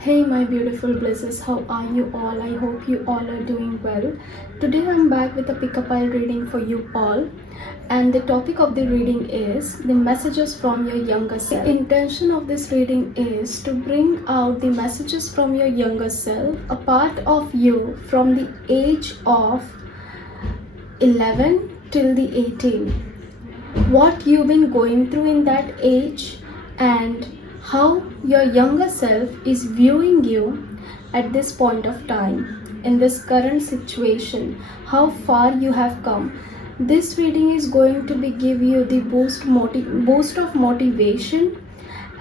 Hey my beautiful blisses, how are you all? I hope you all are doing well. Today I'm back with a pick-up pile reading for you all, and the topic of the reading is the messages from your younger self. The intention of this reading is to bring out the messages from your younger self, a part of you from the age of 11 till the 18. What you've been going through in that age and how your younger self is viewing you at this point of time in this current situation, how far you have come. This reading is going to be give you the boost of motivation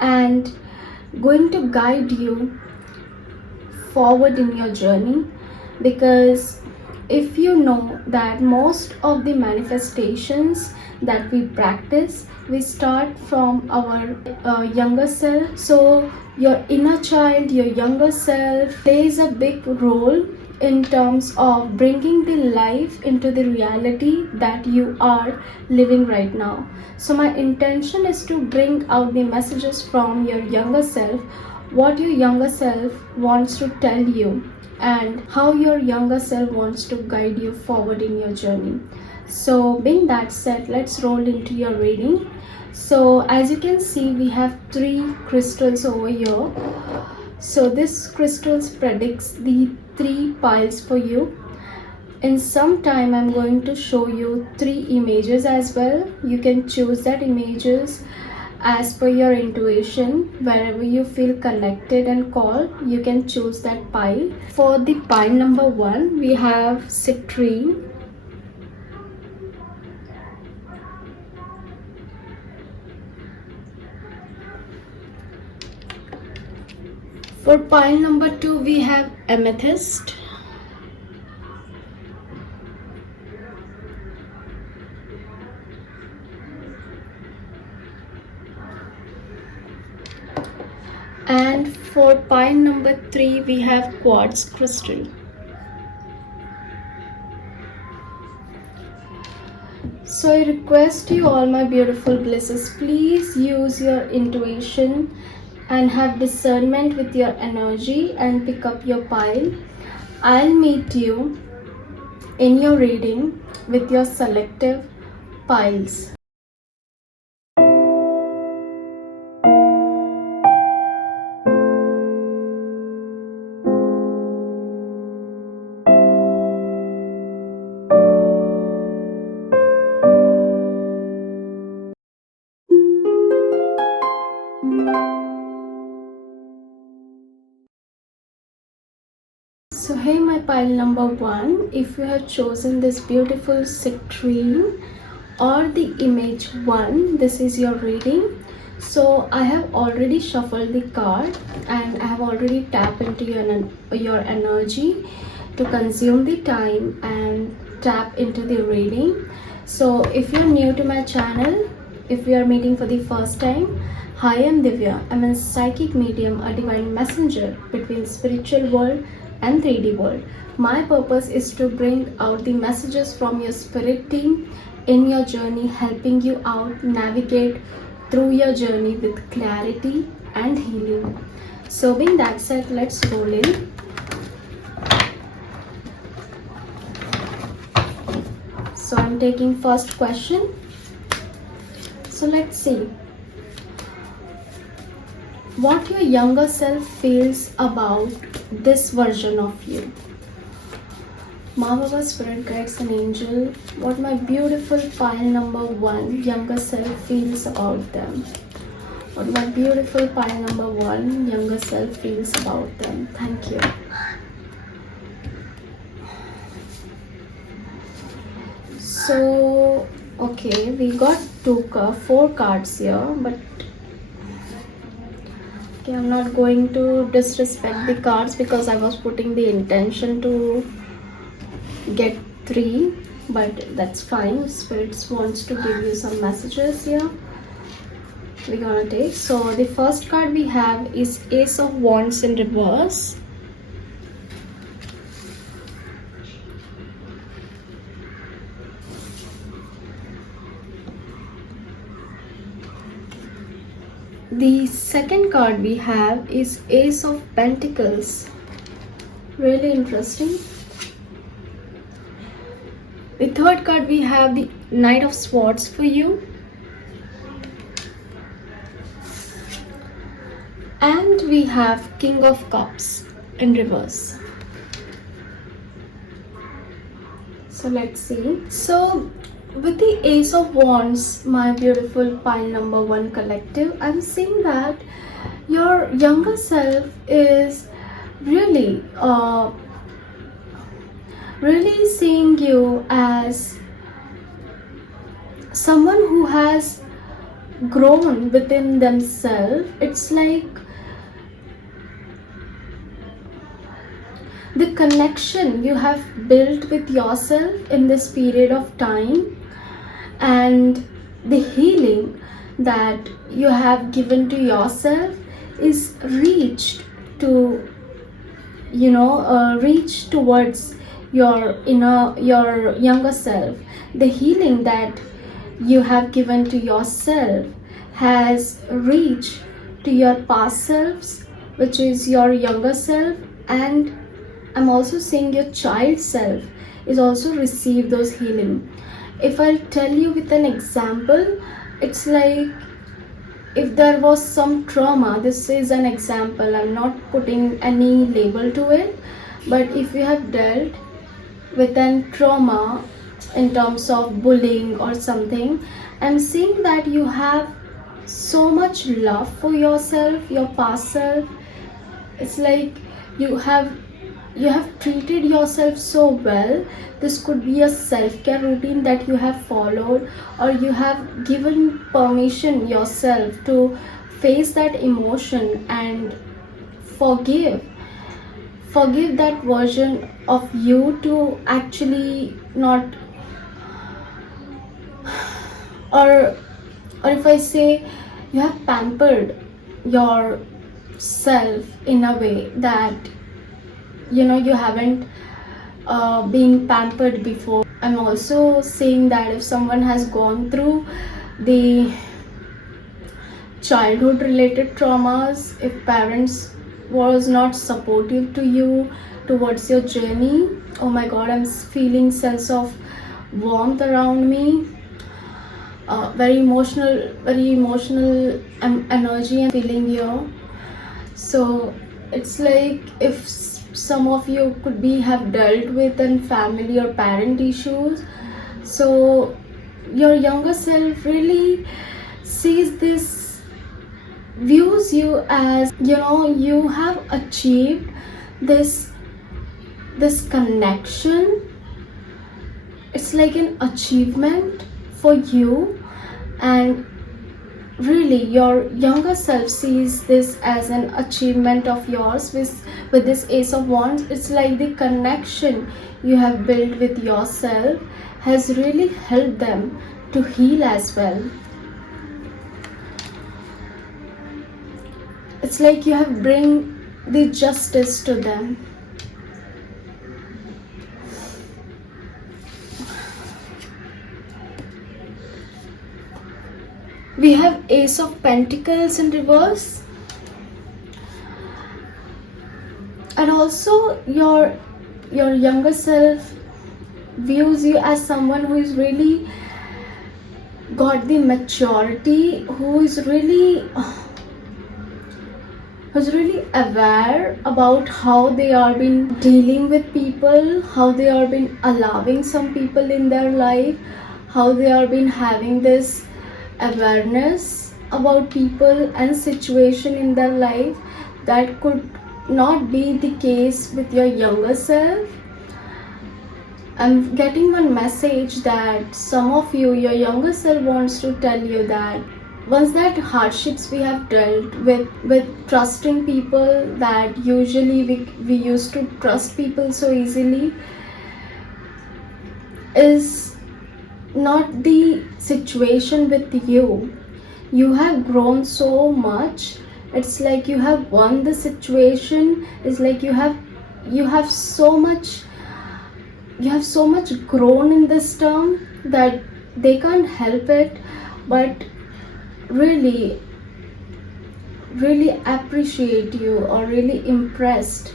and going to guide you forward in your journey, because if you know that most of the manifestations that we practice, we start from our younger self. So your inner child, your younger self plays a big role in terms of bringing the life into the reality that you are living right now. So my intention is to bring out the messages from your younger self, what your younger self wants to tell you, and how your younger self wants to guide you forward in your journey. So being that said, let's roll into your reading. So as you can see, we have 3 crystals over here. So this crystals predicts the 3 piles for you. In some time I'm going to show you 3 images as well. You can choose that images as per your intuition. Wherever you feel connected and called, you can choose that pile. For the pile number 1, we have Citrine. For pile number 2, we have Amethyst. And for pile number 3, we have Quartz crystal. So I request you all, my beautiful blisses, please use your intuition and have discernment with your energy and pick up your pile. I'll meet you in your reading with your selective piles. So hey my pile number 1, if you have chosen this beautiful citrine or the image 1, this is your reading. So I have already shuffled the card and I have already tapped into your energy to consume the time and tap into the reading. So if you're new to my channel, if you are meeting for the first time, hi, I'm Divya. I'm a psychic medium, a divine messenger between spiritual world and 3D world. My purpose is to bring out the messages from your spirit team in your journey, helping you out navigate through your journey with clarity and healing. So being that said, let's roll in. So I'm taking first question. So let's see what your younger self feels about this version of you. Ma Baba, spirit guides and angel, what my beautiful pile number 1 younger self feels about them. What my beautiful pile number 1 younger self feels about them. Thank you. So okay, we got 4 cards here, but okay, I'm not going to disrespect the cards because I was putting the intention to get 3, but that's fine. Spirits wants to give you some messages here. We're gonna take. So the first card we have is Ace of Wands in reverse. The second card we have is Ace of Pentacles. Really interesting. The third card we have the Knight of Swords for you. And we have King of Cups in reverse. So let's see. So with the Ace of Wands, my beautiful pile number 1 collective, I'm seeing that your younger self is really seeing you as someone who has grown within themselves. It's like the connection you have built with yourself in this period of time and the healing that you have given to yourself is reached to, reach towards your younger self. The healing that you have given to yourself has reached to your past selves, which is your younger self, and I'm also seeing your child self is also received those healing. If I'll tell you with an example, it's like if there was some trauma, this is an example, I'm not putting any label to it, but if you have dealt with an trauma in terms of bullying or something, I'm seeing that you have so much love for yourself, your past self. It's like you have treated yourself so well. This could be a self-care routine that you have followed, or you have given permission yourself to face that emotion and forgive that version of you to actually not, or if I say you have pampered yourself in a way that you haven't been pampered before. I'm also saying that if someone has gone through the childhood related traumas, if parents was not supportive to you towards your journey, oh my god, I'm feeling sense of warmth around me. Very emotional energy I'm feeling here. So it's like if some of you could be have dealt with an family or parent issues, so your younger self really sees this, views you as, you have achieved this connection. It's like an achievement for you, and really your younger self sees this as an achievement of yours with this Ace of Wands. It's like the connection you have built with yourself has really helped them to heal as well. It's like you have bring the justice to them. We have Ace of Pentacles in reverse, and also your younger self views you as someone who is really got the maturity, who is really aware about how they are been dealing with people, how they are been allowing some people in their life, how they are been having this awareness about people and situation in their life that could not be the case with your younger self. I'm getting one message that some of you, your younger self wants to tell you that once that hardships we have dealt with trusting people, that usually we used to trust people so easily, is not the situation with you. You have grown so much. It's like you have won the situation. It's like you have so much grown in this term that they can't help it. But really really appreciate you or really impressed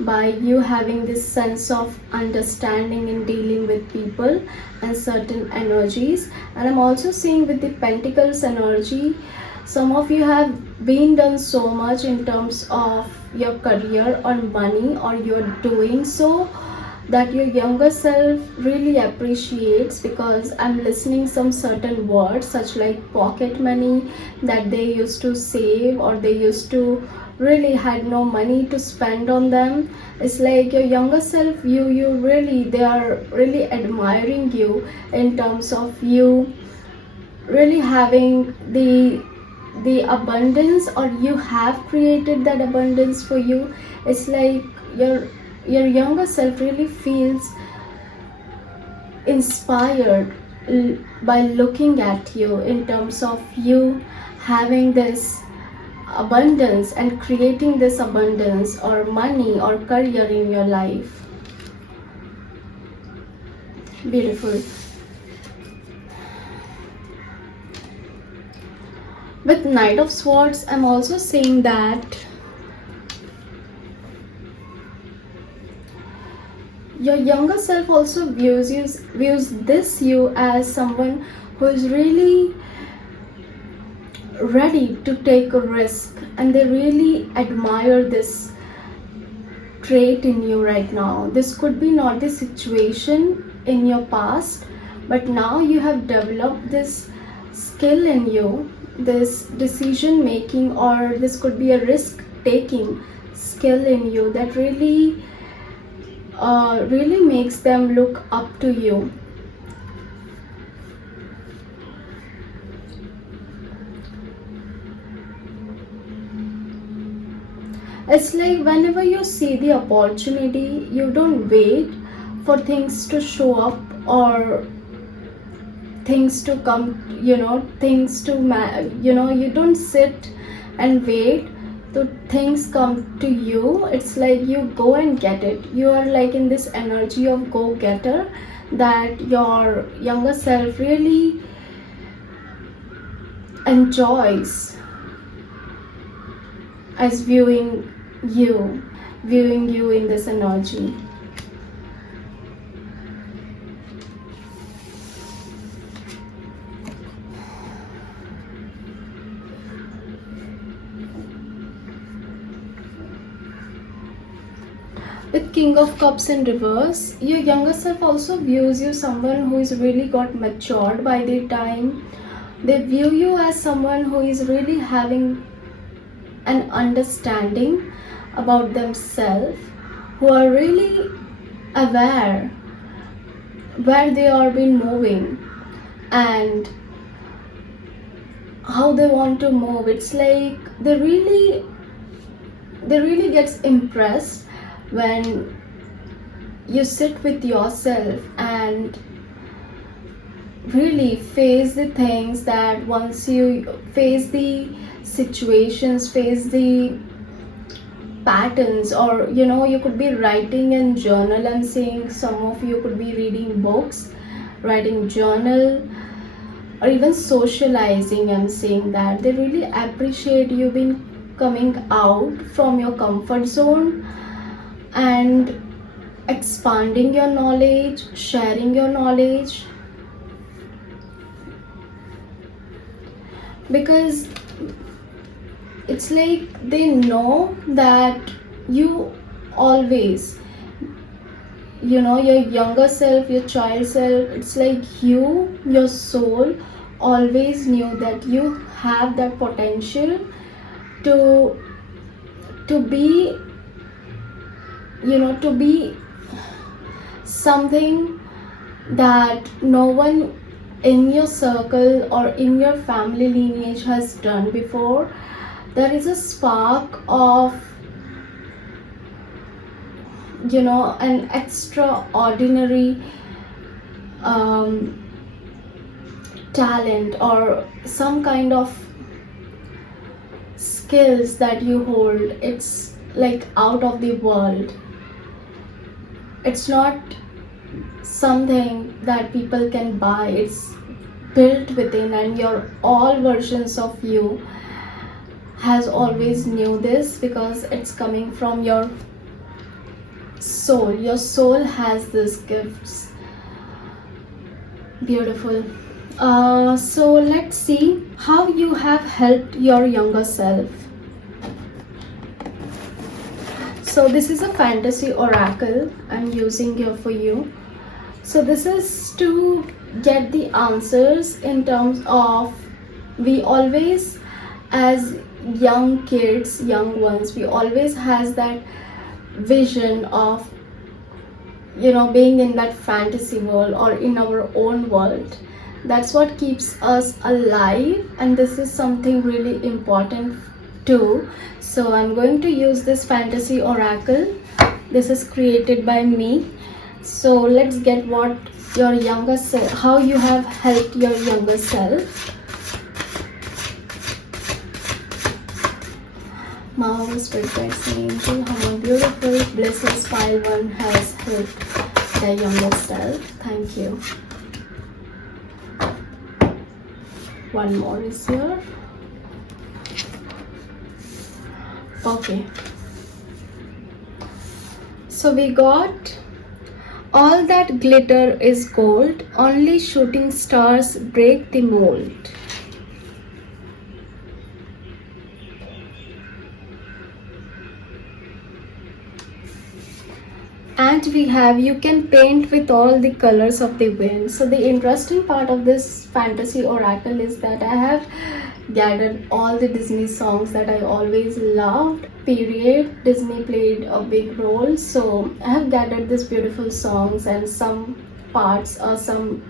by you having this sense of understanding in dealing with people and certain energies. And I'm also seeing with the Pentacles energy, some of you have been done so much in terms of your career or money, or you're doing so that your younger self really appreciates, because I'm listening some certain words such like pocket money that they used to save, or they used to really had no money to spend on them. It's like your younger self, you really, they are really admiring you in terms of you really having the abundance, or you have created that abundance for you. It's like your younger self really feels inspired by looking at you in terms of you having this abundance and creating this abundance or money or career in your life. Beautiful. With Knight of Swords, I'm also seeing that your younger self also views this you as someone who is really ready to take a risk, and they really admire this trait in you right now. This could be not the situation in your past, but now you have developed this skill in you, this decision making, or this could be a risk taking skill in you that really really makes them look up to you. It's like whenever you see the opportunity, you don't wait for things to show up or things to come, things to you don't sit and wait to things come to you. It's like you go and get it. You are like in this energy of go-getter that your younger self really enjoys as viewing you in this energy. With King of Cups in reverse, your younger self also views you someone who is really got matured by the time. They view you as someone who is really having an understanding about themselves, who are really aware where they are been moving and how they want to move. It's like they really gets impressed when you sit with yourself and really face the things that once you face the situations, face the patterns, or you could be writing in journal. I'm saying some of you could be reading books, writing journal, or even socializing. I'm saying that they really appreciate you being coming out from your comfort zone and expanding your knowledge, sharing your knowledge, because it's like they know that you always, your younger self, your child self, it's like your soul always knew that you have that potential to be, to be something that no one in your circle or in your family lineage has done before. There is a spark of an extraordinary talent or some kind of skills that you hold. It's like out of the world. It's not something that people can buy. It's built within, and your all versions of you has always knew this, because it's coming from your soul. Your soul has these gifts. Beautiful. So let's see how you have helped your younger self. So this is a fantasy oracle I'm using here for you. So this is to get the answers in terms of, we always, as young kids, young ones, we always has that vision of, you know, being in that fantasy world or in our own world. That's what keeps us alive, and this is something really important too. So I'm going to use this fantasy oracle. This is created by me. So let's get what your younger self, how you have helped your younger self. Marvelous Spirit Guides and Angel, how my beautiful Blisses File 1 has helped their younger self. Thank you. One more is here. Okay. So we got, all that glitter is gold, only shooting stars break the mold. And we have, you can paint with all the colors of the wind. So the interesting part of this fantasy oracle is that I have gathered all the Disney songs that I always loved. Period. Disney played a big role. So I have gathered these beautiful songs and some parts or some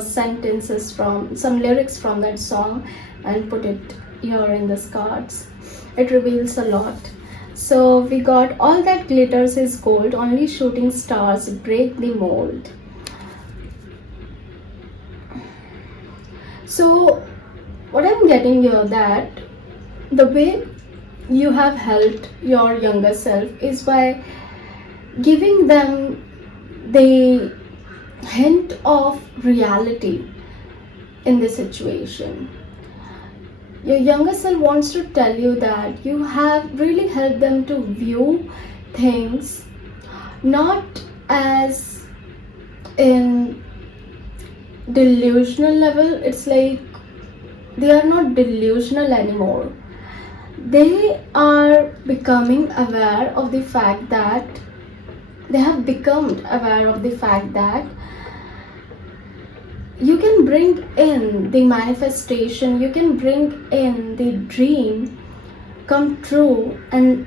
sentences from, some lyrics from that song, and put it here in these cards. It reveals a lot. So we got, all that glitters is gold, only shooting stars break the mold. So what I'm getting here, that the way you have helped your younger self is by giving them the hint of reality in the situation. Your younger self wants to tell you that you have really helped them to view things not as in delusional level. It's like they are not delusional anymore. They are becoming aware of the fact that they have become aware of the fact that you can bring in the manifestation, you can bring in the dream come true, and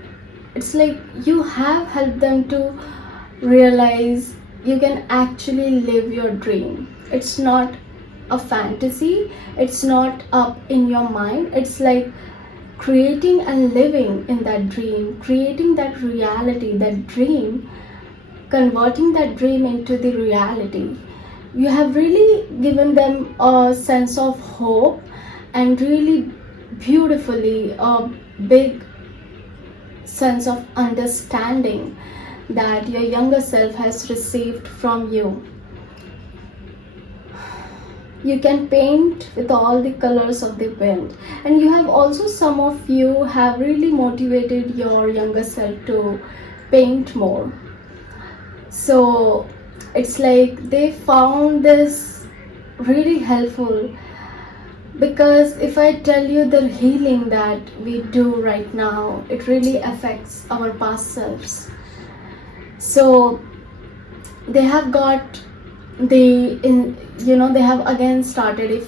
it's like you have helped them to realize you can actually live your dream. It's not a fantasy, it's not up in your mind, it's like creating and living in that dream, creating that reality, that dream, converting that dream into the reality. You have really given them a sense of hope, and really beautifully a big sense of understanding that your younger self has received from you. You can paint with all the colors of the wind, and you have also, some of you have really motivated your younger self to paint more. So it's like they found this really helpful, because if I tell you the healing that we do right now, it really affects our past selves. So they have got the, they have again started,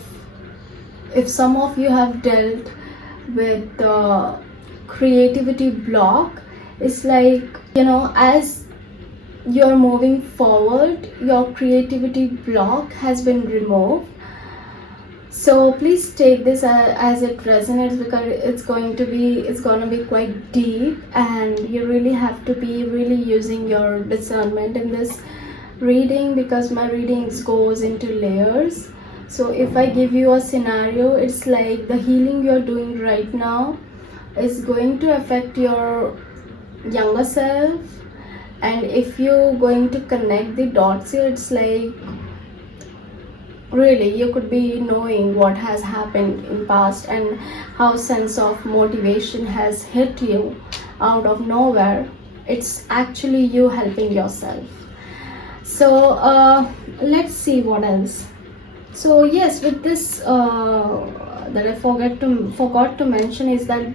if some of you have dealt with the creativity block, it's like, as you're moving forward, your creativity block has been removed. So please take this as it resonates, because it's going to be quite deep, and you really have to be really using your discernment in this reading, because my readings goes into layers. So if I give you a scenario, it's like the healing you're doing right now is going to affect your younger self. And if you're going to connect the dots here, it's like really you could be knowing what has happened in past and how sense of motivation has hit you out of nowhere. It's actually you helping yourself. So let's see what else. So yes, with this that I forgot to mention is that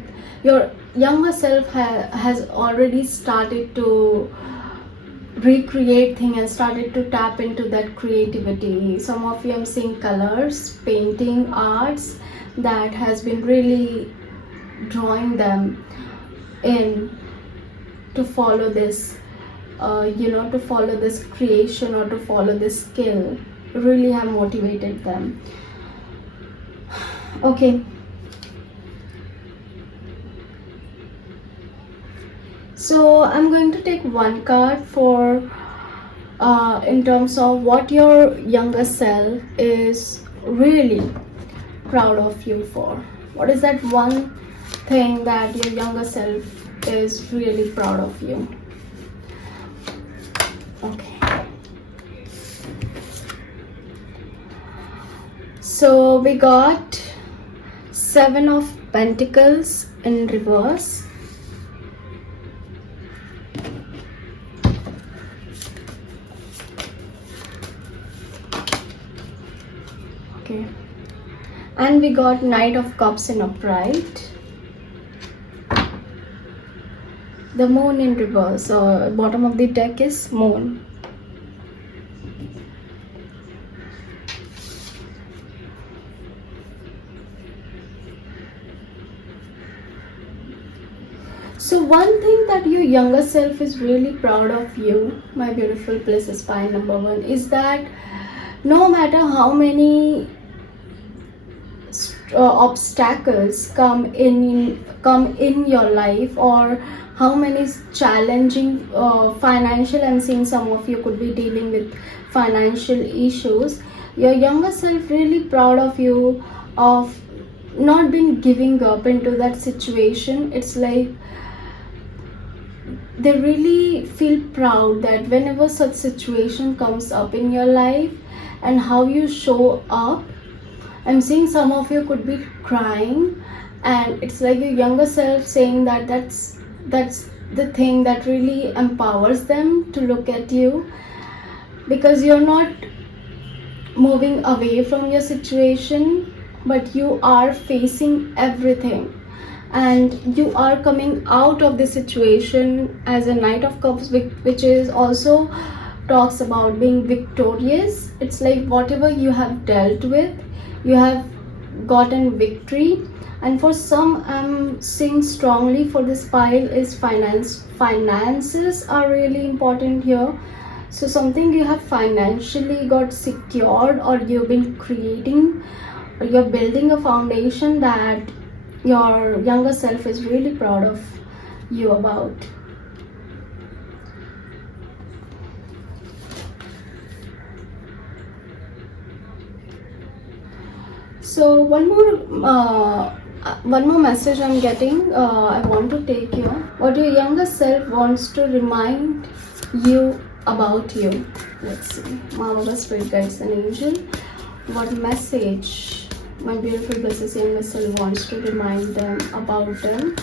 your younger self has already started to recreate thing and started to tap into that creativity. Some of you I'm seeing colors, painting, arts that has been really drawing them in to follow this to follow this creation or to follow this skill. Really have motivated them. Okay, so I'm going to take one card for in terms of what your younger self is really proud of you for. What is that one thing that your younger self is really proud of you? Okay, so we got 7 of Pentacles in reverse, okay, and we got Knight of Cups in upright, the Moon in reverse. So bottom of the deck is Moon. So one thing that your younger self is really proud of you, my beautiful Blisses pile number 1, is that no matter how many obstacles come in your life, or how many challenging financial, I'm seeing some of you could be dealing with financial issues, your younger self really proud of you of not been giving up into that situation. It's like they really feel proud that whenever such situation comes up in your life and how you show up. I'm seeing some of you could be crying, and it's like your younger self saying that that's the thing that really empowers them to look at you, because you're not moving away from your situation, but you are facing everything and you are coming out of the situation as a Knight of Cups, which is also talks about being victorious. It's like whatever you have dealt with, you have gotten victory. And for some, I'm seeing strongly for this pile is finances are really important here. So something you have financially got secured, or you've been creating, or you're building a foundation that your younger self is really proud of you about. So one more message I'm getting, I want to take here. What your younger self wants to remind you about you. Let's see. Mama, Spirit Guides and Angel. What message my beautiful Blisses younger self wants to remind them about them.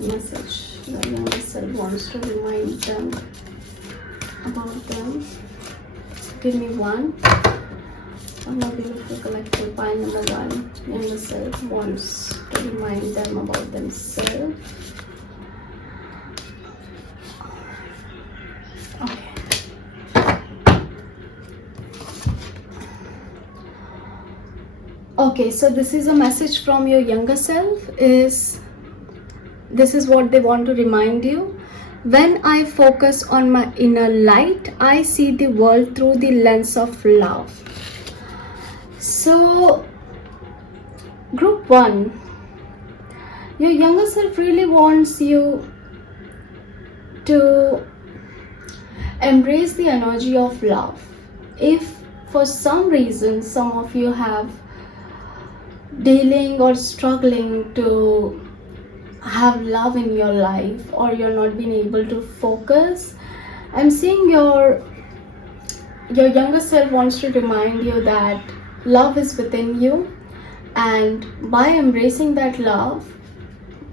Message the younger self wants to remind them about them. Give me one. My beautiful collective pile number 1. Younger self wants to remind them about themselves. Okay, so this is a message from your younger self. This is what they want to remind you. When I focus on my inner light, I see the world through the lens of love. So, group 1, your younger self really wants you to embrace the energy of love. If for some reason some of you have dealing or struggling to have love in your life, or you're not being able to focus, I'm seeing your your younger self wants to remind you that love is within you, and by embracing that love,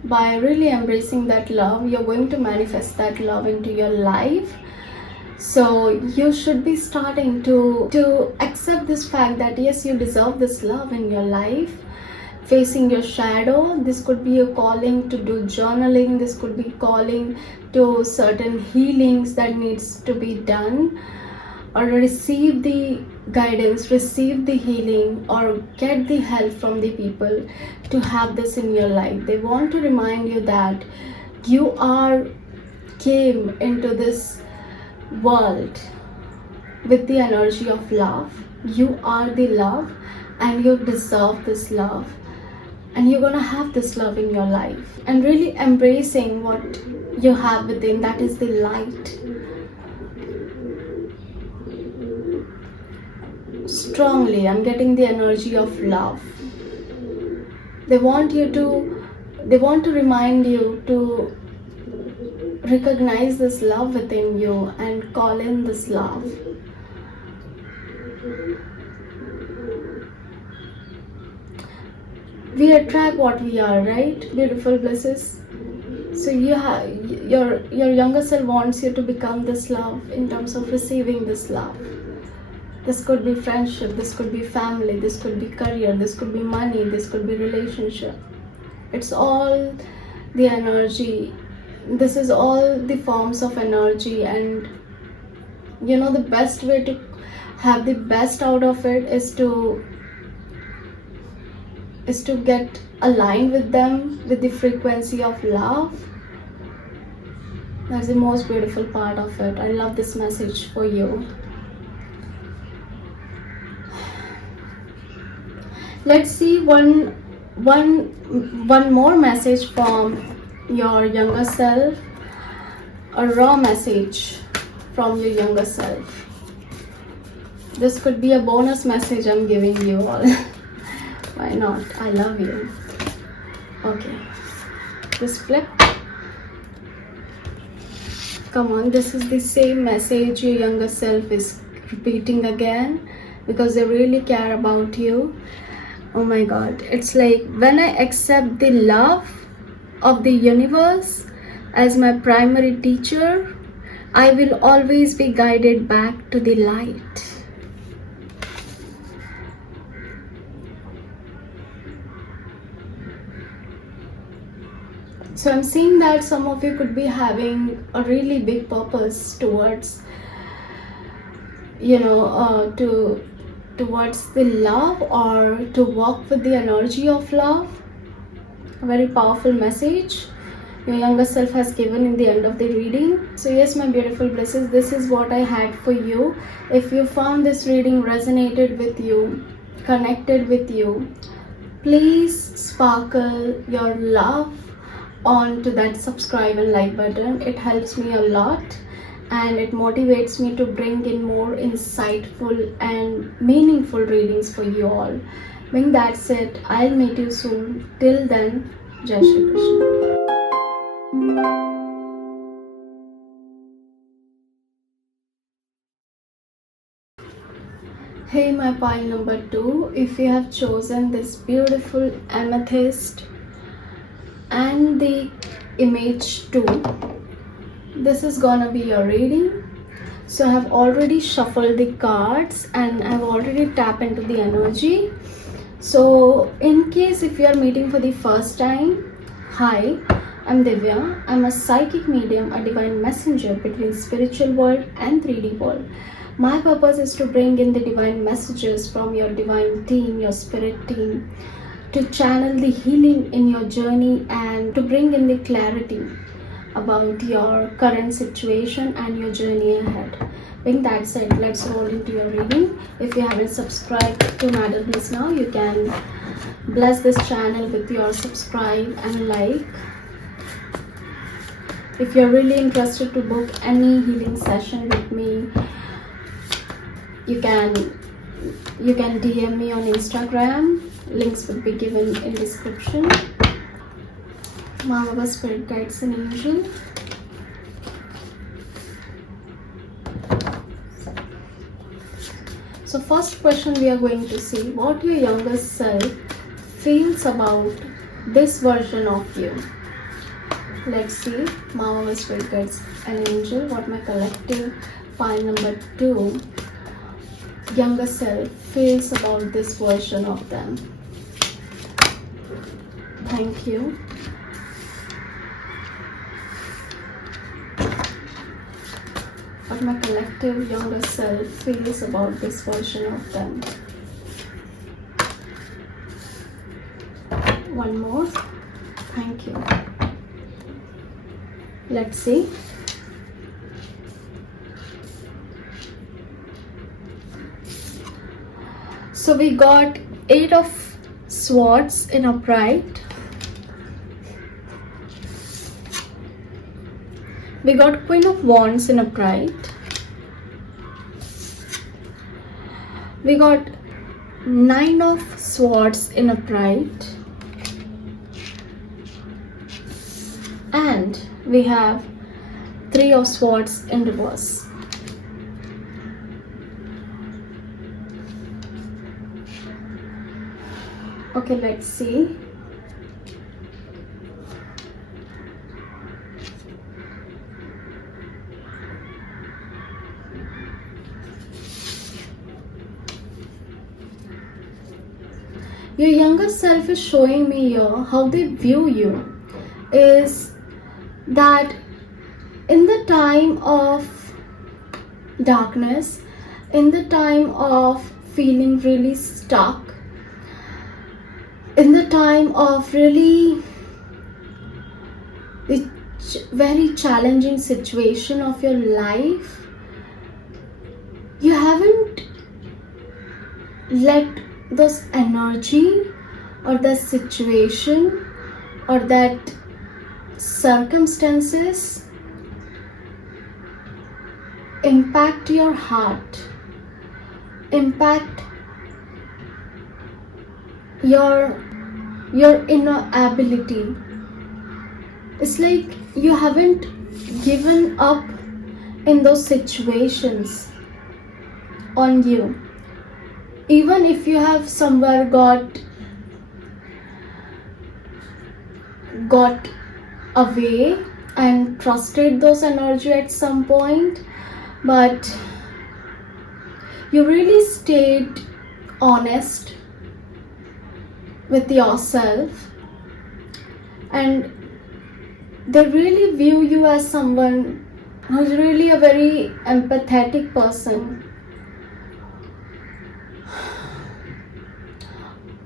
by really embracing that love, you're going to manifest that love into your life. So you should be starting to accept this fact that yes, you deserve this love in your life. Facing your shadow, this could be a calling to do journaling, this could be calling to certain healings that needs to be done, or receive the guidance, receive the healing, or get the help from the people to have this in your life. They want to remind you that you came into this world with the energy of love. You are the love, and you deserve this love, and you're gonna have this love in your life. And really embracing what you have within, that is the light. Strongly, I'm getting the energy of love. They want to remind you to recognize this love within you and call in this love. We attract what we are, right? Beautiful blisses. So your younger self wants you to become this love in terms of receiving this love. This could be friendship, this could be family, this could be career, this could be money, this could be relationship. It's all the energy. This is all the forms of energy, and the best way to have the best out of it is to get aligned with them, with the frequency of love. That's the most beautiful part of it. I love this message for you. Let's see one more message from your younger self, a raw message from your younger self. This could be a bonus message I'm giving you all. Why not? I love you. Okay, just flip. Come on, this is the same message your younger self is repeating again, because they really care about you. Oh my God, it's like, when I accept the love of the universe as my primary teacher, I will always be guided back to the light. So I'm seeing that some of you could be having a really big purpose towards, towards the love, or to work with the energy of love. A very powerful message your younger self has given in the end of the reading. So yes, my beautiful blisses, this is what I had for you. If you found this reading resonated with you, connected with you, please sparkle your love onto that subscribe and like button. It helps me a lot, and it motivates me to bring in more insightful and meaningful readings for you all. Being that's it, I'll meet you soon. Till then, Jai Shri Krishna. Hey my pile number 2, if you have chosen this beautiful amethyst and the image 2, this is gonna be your reading. So I have already shuffled the cards and I have already tapped into the energy. So in case if you are meeting for the first time, hi, I'm Divya. I'm a psychic medium, a divine messenger between spiritual world and 3D world. My purpose is to bring in the divine messages from your divine team, your spirit team, to channel the healing in your journey and to bring in the clarity about your current situation and your journey ahead. Being that said, let's roll into your reading. If you haven't subscribed to Madlbliss now, you can bless this channel with your subscribe and like. If you're really interested to book any healing session with me, you can DM me on Instagram. Links will be given in description. Mama, spirit guides and angel. So first question we are going to see what your younger self feels about this version of you. Let's see. Marvelous Records and Angel, what my collective pile number 2 younger self feels about this version of them. Thank you. What my collective younger self feels about this version of them. One more. Thank you. Let's see. So we got 8 of Swords in upright. We got Queen of Wands in upright. We got 9 of Swords in upright. And we have 3 of Swords in reverse. Okay, let's see. Your younger self is showing me here how they view you is that in the time of darkness, in the time of feeling really stuck, in the time of really the very challenging situation of your life, you haven't let those energy or the situation or that circumstances impact your heart, impact your inner ability. It's like you haven't given up in those situations on you. Even if you have somewhere got away and trusted those energy at some point, but you really stayed honest with yourself, and they really view you as someone who's really a very empathetic person,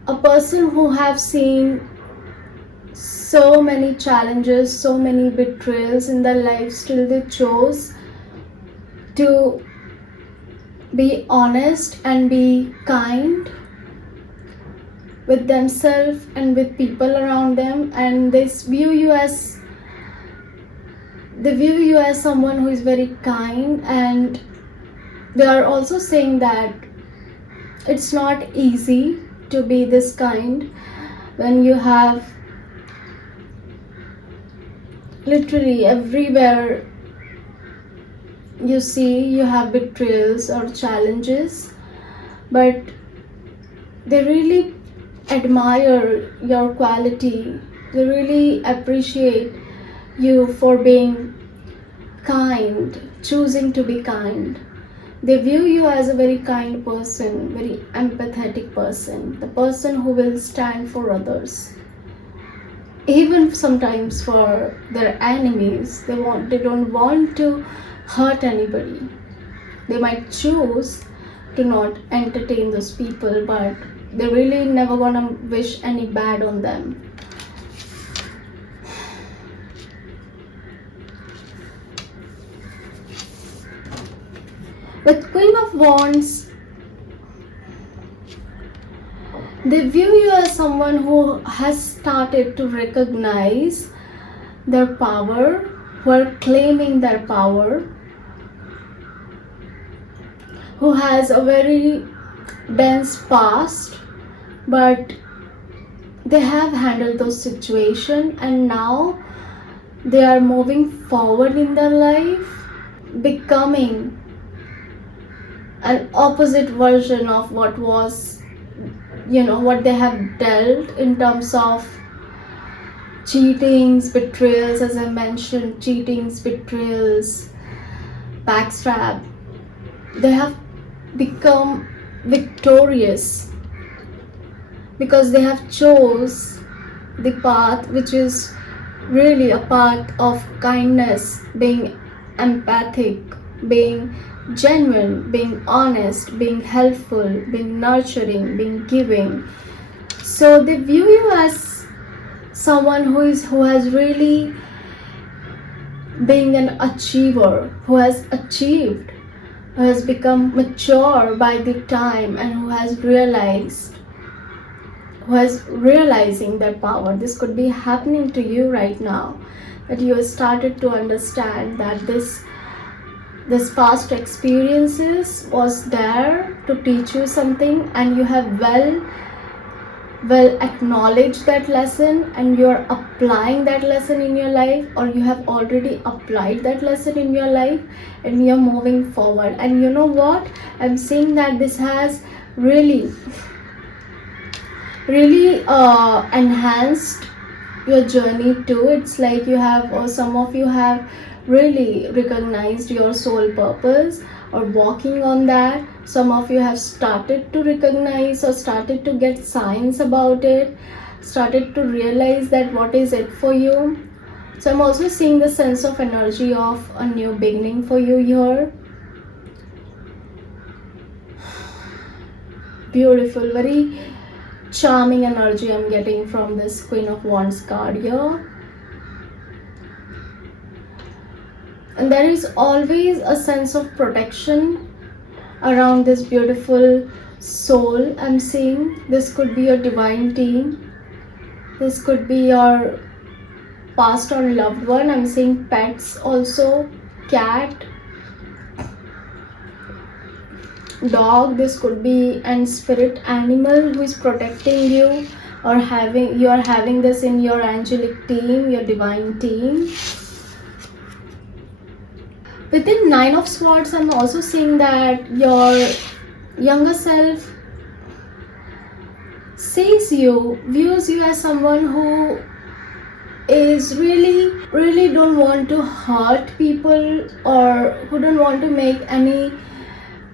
a person who have seen so many challenges, so many betrayals in their life, still they chose to be honest and be kind with themselves and with people around them, and they view you as someone who is very kind. And they are also saying that it's not easy to be this kind when you have literally everywhere you see you have betrayals or challenges, but they really admire your quality. They really appreciate you for being kind, choosing to be kind. They view you as a very kind person, very empathetic person, the person who will stand for others. Even sometimes for their enemies, they don't want to hurt anybody. They might choose to not entertain those people, but they're really never gonna wish any bad on them. With Queen of Wands, they view you as someone who has started to recognize their power, who are claiming their power, who has a very dense past, but they have handled those situations and now they are moving forward in their life, becoming an opposite version of what was, what they have dealt in terms of cheatings, betrayals, as I mentioned, cheatings, betrayals, backstab. They have become victorious because they have chose the path which is really a path of kindness, being empathic, being genuine, being honest, being helpful, being nurturing, being giving. So they view you as someone who has really being an achiever, who has achieved, who has become mature by the time, and who is realizing their power. This could be happening to you right now, that you have started to understand that this past experiences was there to teach you something, and you have well acknowledged that lesson, and you're applying that lesson in your life, or you have already applied that lesson in your life, and you're moving forward. And you know what, I'm seeing that this has really enhanced your journey too. It's like you have, or some of you have really recognized your soul purpose or walking on that. Some of you have started to recognize or started to get signs about it, started to realize that what is it for you. So I'm also seeing the sense of energy of a new beginning for you here. Beautiful, very charming energy I'm getting from this Queen of Wands card here. And there is always a sense of protection around this beautiful soul I'm seeing. This could be your divine team. This could be your past or loved one. I'm seeing pets also, cat, dog. This could be an spirit animal who is protecting you, or you are having this in your angelic team, your divine team. Within Nine of Swords, I'm also seeing that your younger self views you as someone who is really don't want to hurt people, or who don't want to make any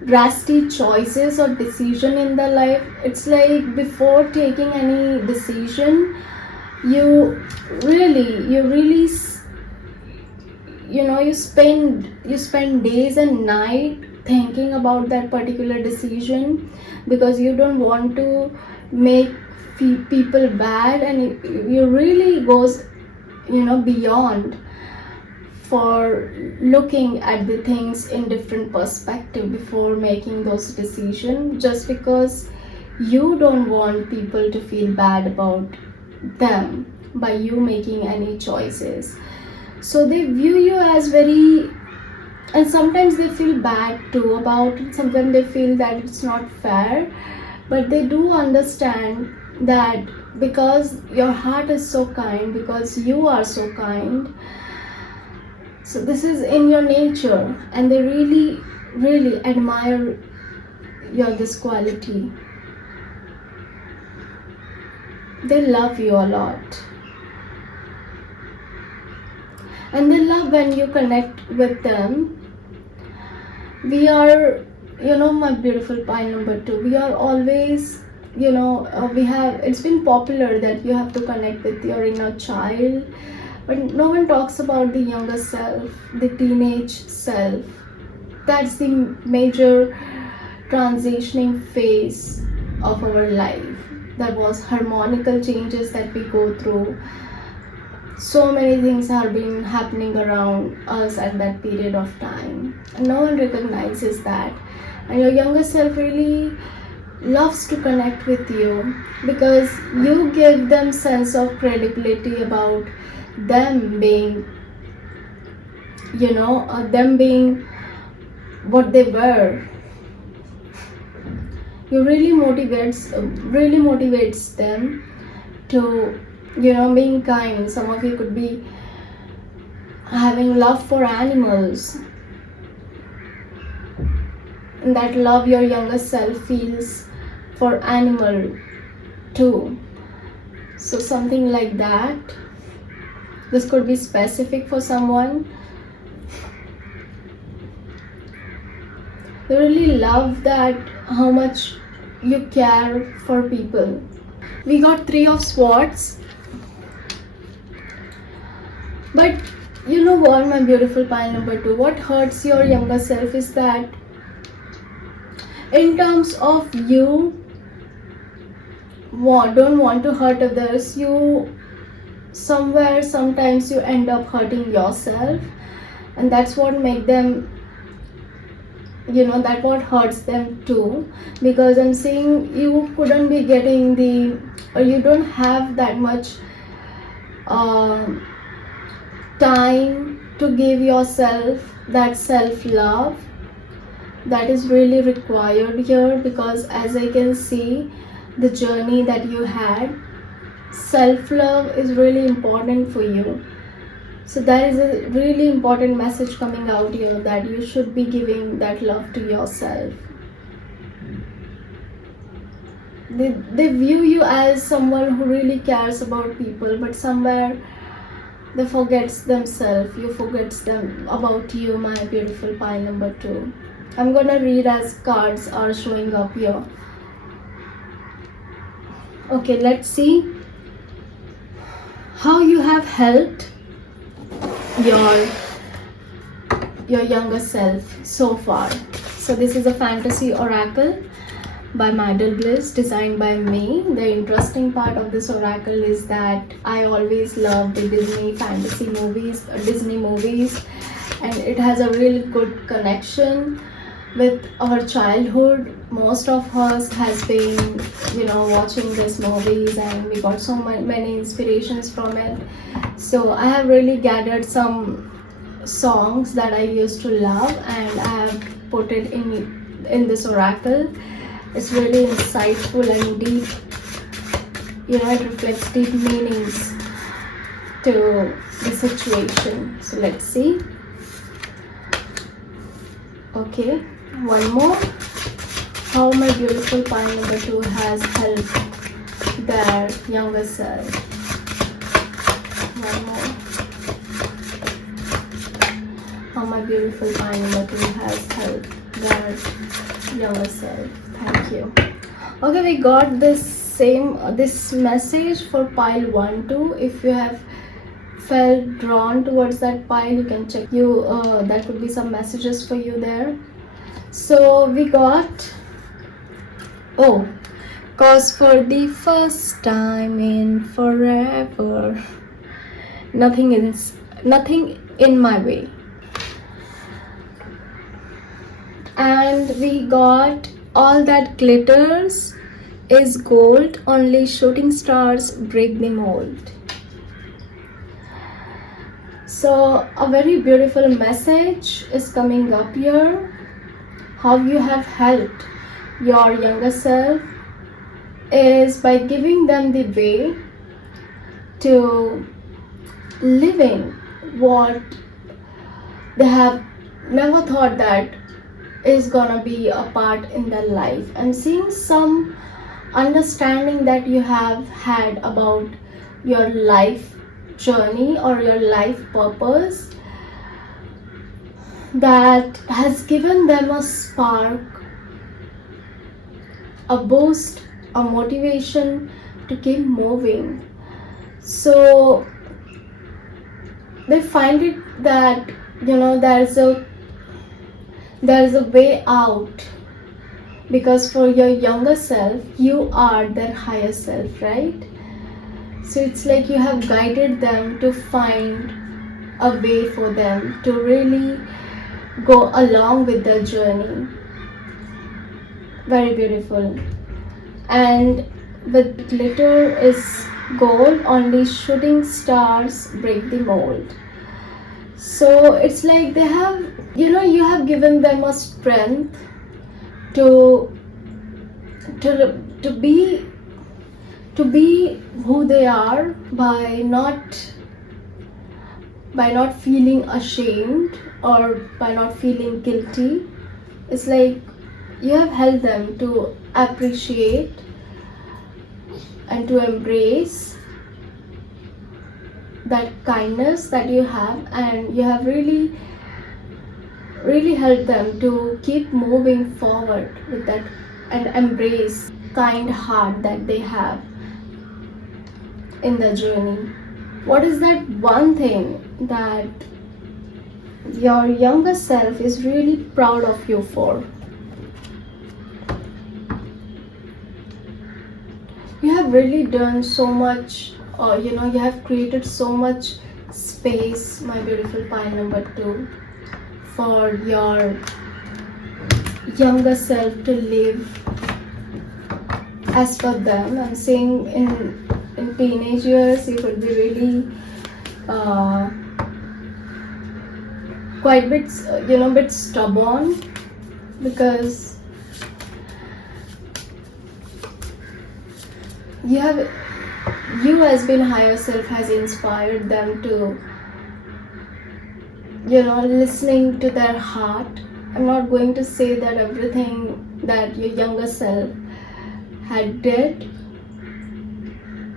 drastic choices or decision in their life. It's like before taking any decision, you spend days and night thinking about that particular decision, because you don't want to make people bad, and you really goes beyond for looking at the things in different perspective before making those decisions, just because you don't want people to feel bad about them by you making any choices. So they view you as very, and sometimes they feel bad too about it. Sometimes they feel that it's not fair, but they do understand that because your heart is so kind, because you are so kind, so this is in your nature, and they really admire this quality. They love you a lot, and they love when you connect with them. We are, my beautiful pile number 2, we are always, it's been popular that you have to connect with your inner child, but no one talks about the younger self, the teenage self. That's the major transitioning phase of our life. That was harmonical changes that we go through. So many things have been happening around us at that period of time, and no one recognizes that. And your younger self really loves to connect with you, because you give them sense of credibility about them being, them being what they were. You really motivates them to, being kind. Some of you could be having love for animals. and that love your younger self feels for animal too. So something like that. This could be specific for someone. They really love that how much you care for people. We got 3 of Swords. But you know what, my beautiful pile number 2, what hurts your younger self is that in terms of you don't want to hurt others, you sometimes you end up hurting yourself, and that's what make them, that what hurts them too. Because I'm saying you couldn't be getting or you don't have that much time to give yourself that self-love that is really required here. Because as I can see the journey that you had, self-love is really important for you. So that is a really important message coming out here, that you should be giving that love to yourself. They view you as someone who really cares about people, but somewhere they forgets themselves. You forgets them about you, my beautiful pile number 2. I'm gonna read as cards are showing up here. Okay, let's see how you have helped your younger self so far. So this is a fantasy oracle by Madlbliss, designed by me. The interesting part of this oracle is that I always love the Disney movies, and it has a really good connection with our childhood. Most of us has been watching these movies, and we got so many inspirations from it. So I have really gathered some songs that I used to love, and I have put it in this oracle. It's really insightful and deep. It reflects deep meanings to the situation. So let's see. Okay, one more. How my beautiful pile number 2 has helped their younger self. One more. How my beautiful pile number 2 has helped their younger self. Thank you. Okay, we got this message for pile 1 too. If you have felt drawn towards that pile, you can check. That could be some messages for you there. So we got, cause for the first time in forever, nothing in my way. And we got, all that glitters is gold, only shooting stars break the mold. So a very beautiful message is coming up here. How you have helped your younger self is by giving them the way to living what they have never thought that is gonna be a part in their life, and seeing some understanding that you have had about your life journey or your life purpose, that has given them a spark, a boost, a motivation to keep moving. So they find it that there's a way out, because for your younger self, you are their higher self, right? So it's like you have guided them to find a way for them to really go along with their journey. Very beautiful. And with glitter is gold, only shooting stars break the mold. So it's like they have, you have given them a strength to be who they are by not feeling ashamed or by not feeling guilty. It's like you have helped them to appreciate and to embrace that kindness that you have, and you have really helped them to keep moving forward with that and embrace kind heart that they have in the journey. What is that one thing that your younger self is really proud of you for? You have really done so much, you have created so much space, my beautiful pile number 2, for your younger self to live as per them. I'm saying in teenage years you could be really quite bit stubborn, because you as being higher self has inspired them to listening to their heart. I'm not going to say that everything that your younger self had did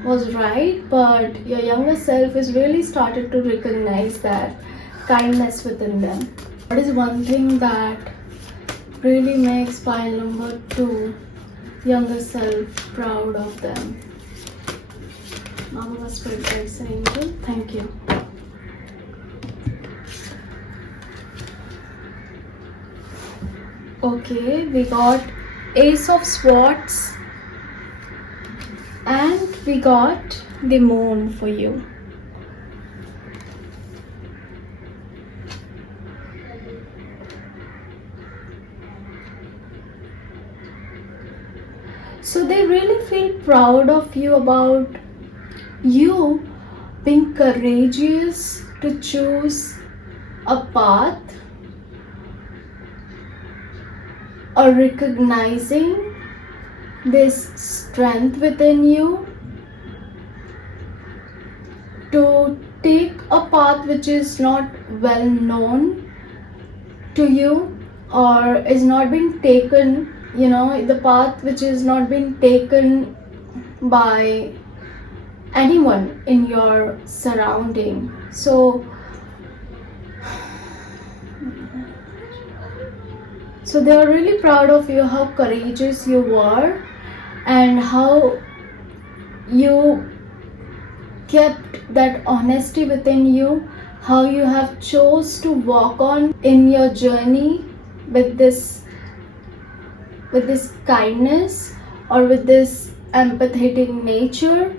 was right, but your younger self is really started to recognize that kindness within them. What is one thing that really makes pile number 2 younger self proud of them? Mama, Spirit, Guides, and Angel, thank you. Okay, we got Ace of Swords and we got the Moon for you. So they really feel proud of you about you being courageous to choose a path, or recognizing this strength within you to take a path which is not well known to you, or is not being taken, the path which is not being taken by anyone in your surrounding. So they are really proud of you, how courageous you were and how you kept that honesty within you, how you have chose to walk on in your journey with this kindness or with this empathetic nature,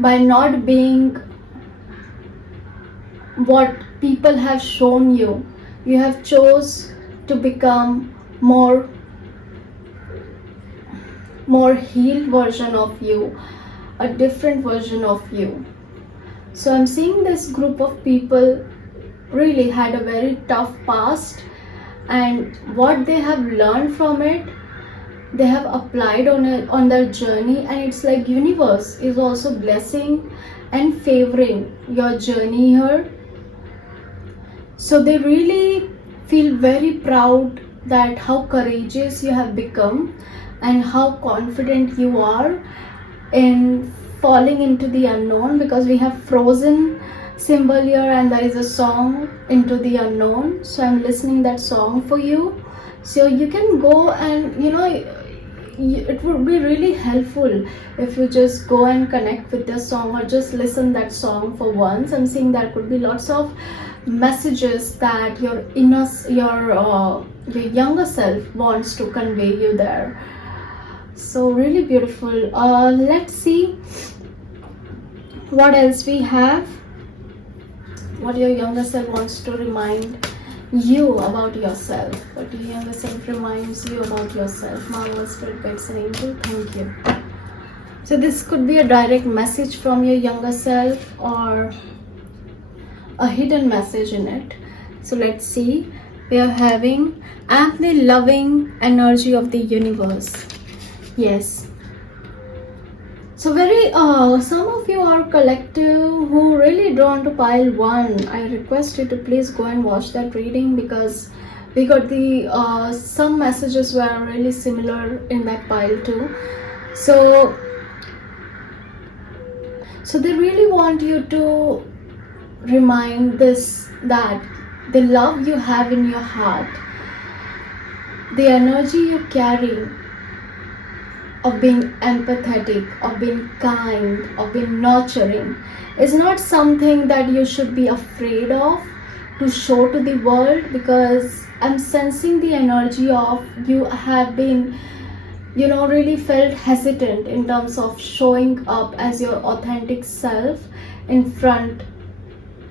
by not being what people have shown you. You have chose to become more healed version of you, a different version of you. So I'm seeing this group of people really had a very tough past, and what they have learned from it, they have applied on their journey, and it's like universe is also blessing and favoring your journey here. So they really feel very proud that how courageous you have become and how confident you are in falling into the unknown, because we have frozen symbol here and there is a song, Into the Unknown. So I'm listening that song for you, so you can go and it would be really helpful if you just go and connect with the song or just listen that song for once. I'm seeing there could be lots of messages that your younger self wants to convey you there. So really beautiful. Let's see what else we have, what your younger self wants to remind you about yourself. What your younger self reminds you about yourself. Marvelous, Spirit, Guides, and Angel, thank you. So this could be a direct message from your younger self or a hidden message in it. So let's see. We are having am the loving energy of the universe. Yes. So very some of you are collective who really drawn to pile 1. I request you to please go and watch that reading, because We got the some messages were really similar in that pile too. So they really want you to remind this, that the love you have in your heart, the energy you carry of being empathetic, of being kind, of being nurturing, is not something that you should be afraid of to show to the world, because I'm sensing the energy of you have been, really felt hesitant in terms of showing up as your authentic self in front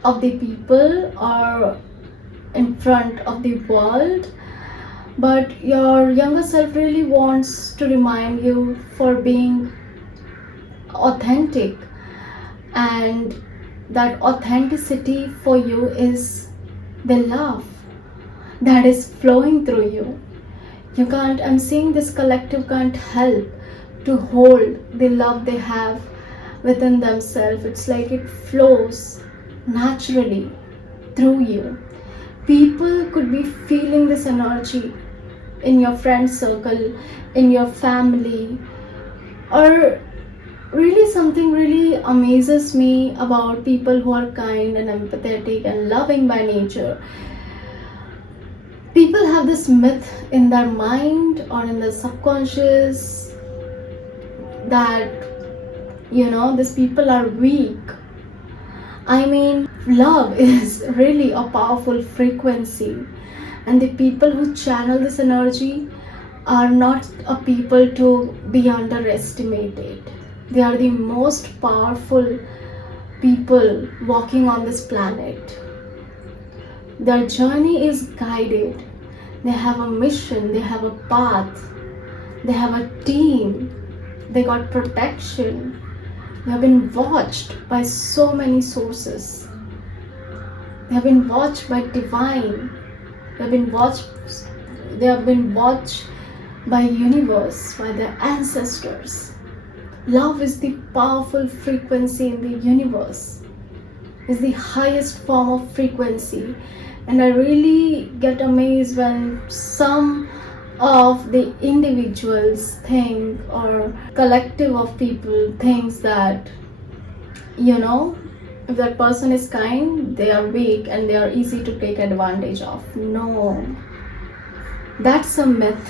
of the people or in front of the world. But your younger self really wants to remind you for being authentic, and that authenticity for you is the love that is flowing through you. I'm seeing this collective can't help to hold the love they have within themselves. It's like it flows naturally through you. People could be feeling this energy in your friend circle, in your family, or really something really amazes me about people who are kind and empathetic and loving by nature. People have this myth in their mind or in their subconscious that, these people are weak. I mean, love is really a powerful frequency, and the people who channel this energy are not a people to be underestimated. They are the most powerful people walking on this planet. Their journey is guided. They have a mission, they have a path, they have a team, they got protection. They have been watched by so many sources. They have been watched by divine. They have been watched by universe, by their ancestors. Love is the powerful frequency in the universe. It's the highest form of frequency. And I really get amazed when some of the individuals think, or collective of people thinks that, if that person is kind, they are weak and they are easy to take advantage of. No, that's a myth.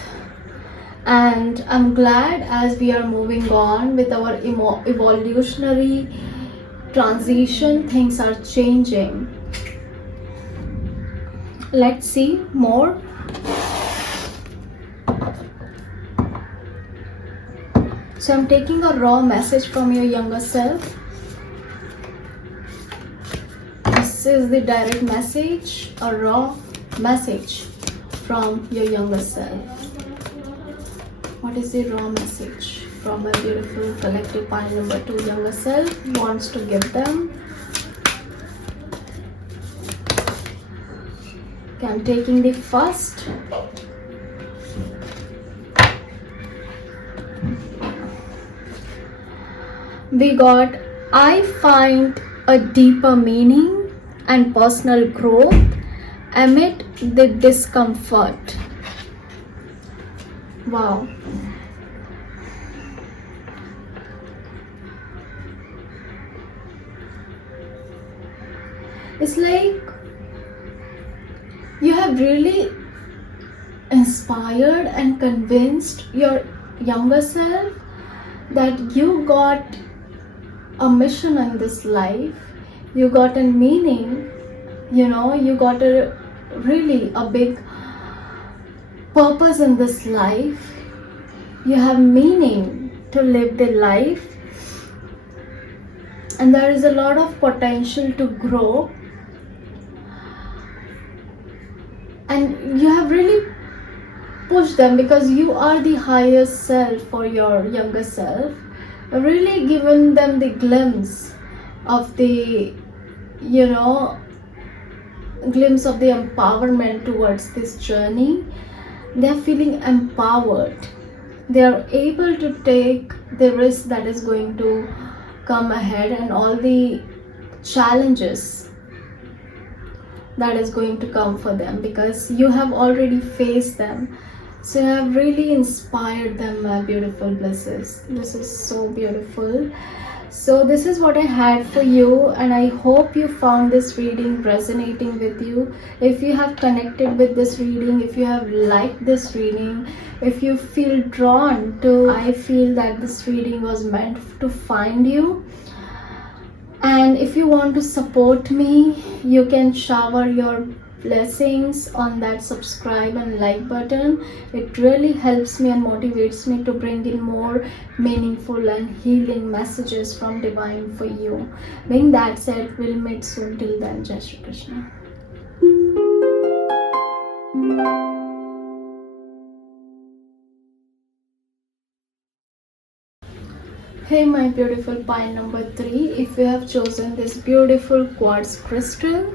And I'm glad as we are moving on with our evolutionary transition, things are changing. Let's see more. So I'm taking a raw message from your younger self. This is the direct message, a raw message from your younger self. What is the raw message from my beautiful collective pile number 2 younger self wants to give them? Okay, I'm taking the first. We got, I find a deeper meaning and personal growth amid the discomfort. Wow. It's like you have really inspired and convinced your younger self that you got a mission in this life, you got a meaning, you got a big purpose in this life. You have meaning to live the life, and there is a lot of potential to grow, and you have really pushed them because you are the highest self for your younger self. Really given them the glimpse of the empowerment towards this journey. They are feeling empowered. They are able to take the risk that is going to come ahead and all the challenges that is going to come for them, because you have already faced them. So you have really inspired them, my beautiful Blisses. This is so beautiful. So this is what I had for you, and I hope you found this reading resonating with you. If you have connected with this reading, if you have liked this reading, if you feel drawn to, I feel that this reading was meant to find you. And if you want to support me, you can shower your blessings on that subscribe and like button. It really helps me and motivates me to bring in more meaningful and healing messages from divine for you. Being that said, we'll meet soon. Till then, Jai Shri Krishna. Hey my beautiful pile number 3, if you have chosen this beautiful quartz crystal,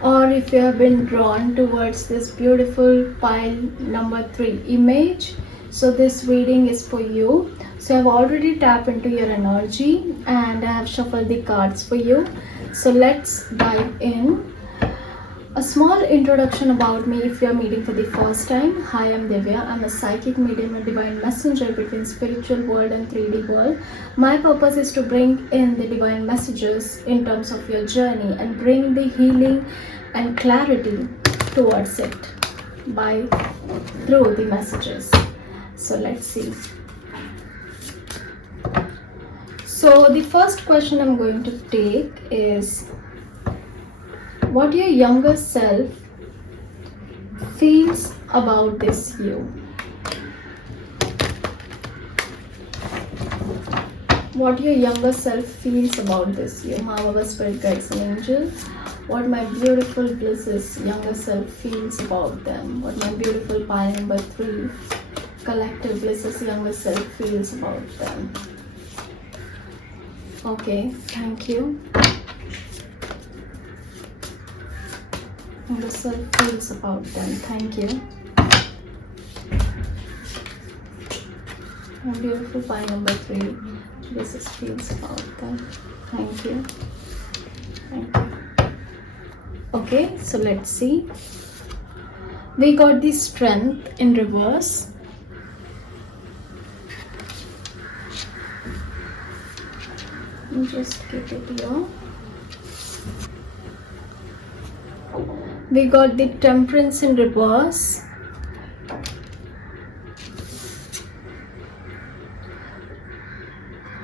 or if you have been drawn towards this beautiful pile number 3 image, so this reading is for you. So I've already tapped into your energy and I have shuffled the cards for you. So let's dive in. A small introduction about me if you are meeting for the first time. Hi, I'm Divya. I'm a psychic medium and divine messenger between spiritual world and 3D world. My purpose is to bring in the divine messages in terms of your journey and bring the healing and clarity towards it through the messages. So let's see. So the first question I'm going to take is, what your younger self feels about this you. What your younger self feels about this you. However, spirit guides and angels, what my beautiful Blisses younger self feels about them. What my beautiful pile number 3 collective Blisses younger self feels about them. Okay, thank you. Younger self feels about them. Thank you. My beautiful pile number 3. This is feels about them. Thank you. Thank you. Okay, so let's see. We got the strength in reverse. Let me just keep it here. We got the temperance in reverse.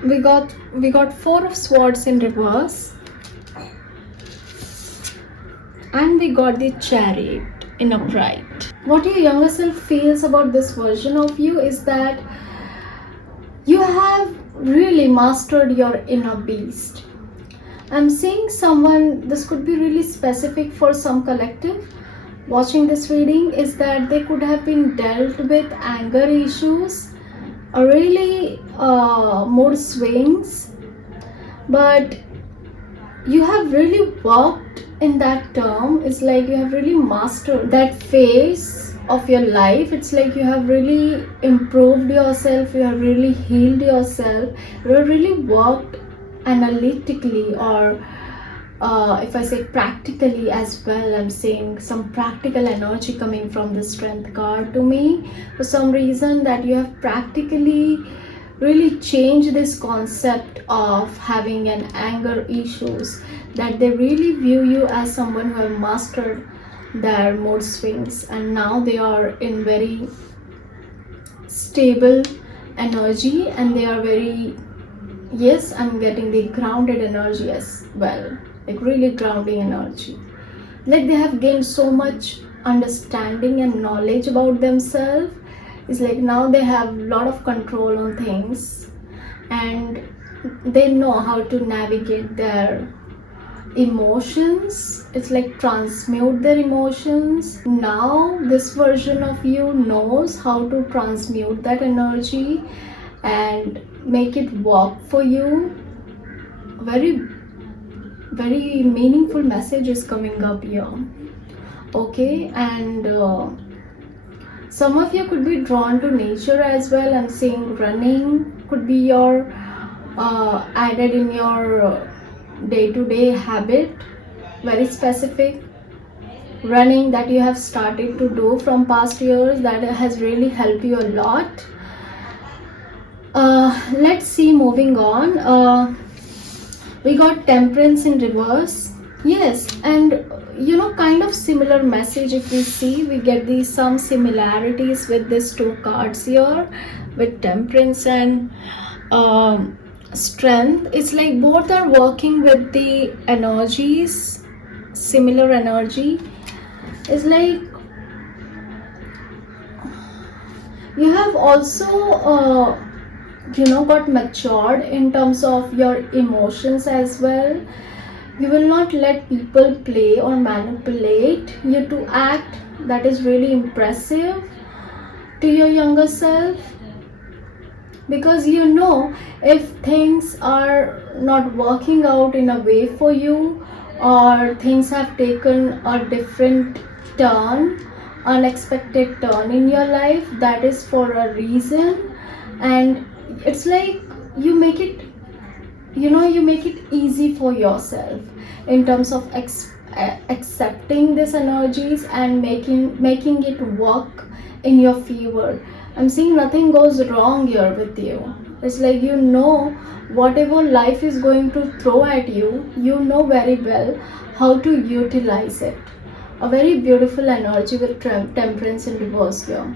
We got 4 of swords in reverse. And we got the chariot in upright. What your younger self feels about this version of you is that you have really mastered your inner beast. I'm seeing someone, this could be really specific for some collective watching this reading, is that they could have been dealt with anger issues, or really mood swings, but you have really worked in that term. It's like you have really mastered that phase of your life. It's like you have really improved yourself, you have really healed yourself, you have really worked analytically, or if I say practically as well. I'm seeing some practical energy coming from the strength card to me for some reason, that you have practically really changed this concept of having an anger issues, that they really view you as someone who have mastered their mood swings, and now they are in very stable energy, and they are very, yes, I'm getting the grounded energy as well, like really grounding energy. Like they have gained so much understanding and knowledge about themselves. It's like now they have a lot of control on things, and they know how to navigate their emotions. It's like transmute their emotions. Now this version of you knows how to transmute that energy and make it work for you. Very meaningful message is coming up here. Okay, and some of you could be drawn to nature as well. I'm seeing running could be your added in your day-to-day habit, very specific. running that you have started to do from past years that has really helped you a lot. Let's see, moving on. We got Temperance in reverse. Yes, and kind of similar message. If we see, we get these some similarities with these two cards here, with Temperance and Strength. It's like both are working with the energies, similar energy. It's like you have also got matured in terms of your emotions as well. You will not let people play or manipulate you to act. That is really impressive to your younger self, because if things are not working out in a way for you, or things have taken a different turn, unexpected turn in your life, that is for a reason. And it's like you make it easy for yourself in terms of accepting these energies and making it work in your favor. I'm seeing nothing goes wrong here with you. It's like whatever life is going to throw at you, very well how to utilize it. A very beautiful energy with Temperance in reverse here,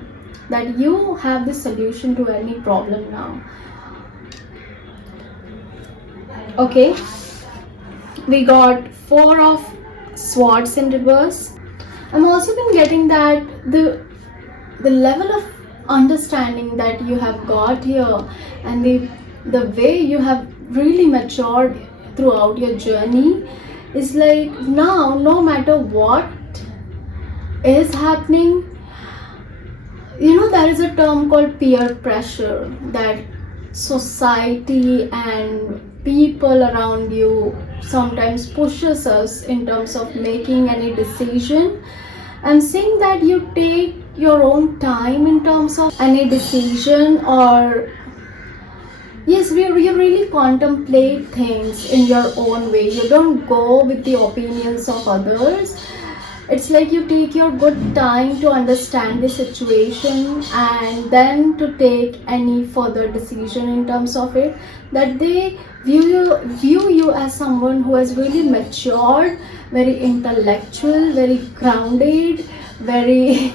that you have the solution to any problem now. Okay, we got Four of Swords in reverse. I'm also been getting that the level of understanding that you have got here, and the way you have really matured throughout your journey, is like now, no matter what is happening, there is a term called peer pressure, that society and people around you sometimes pushes us in terms of making any decision. I'm saying that you take your own time in terms of any decision, or yes, you really contemplate things in your own way. You don't go with the opinions of others. It's like you take your good time to understand the situation, and then to take any further decision in terms of it, that they view you as someone who has really matured, very intellectual, very grounded, very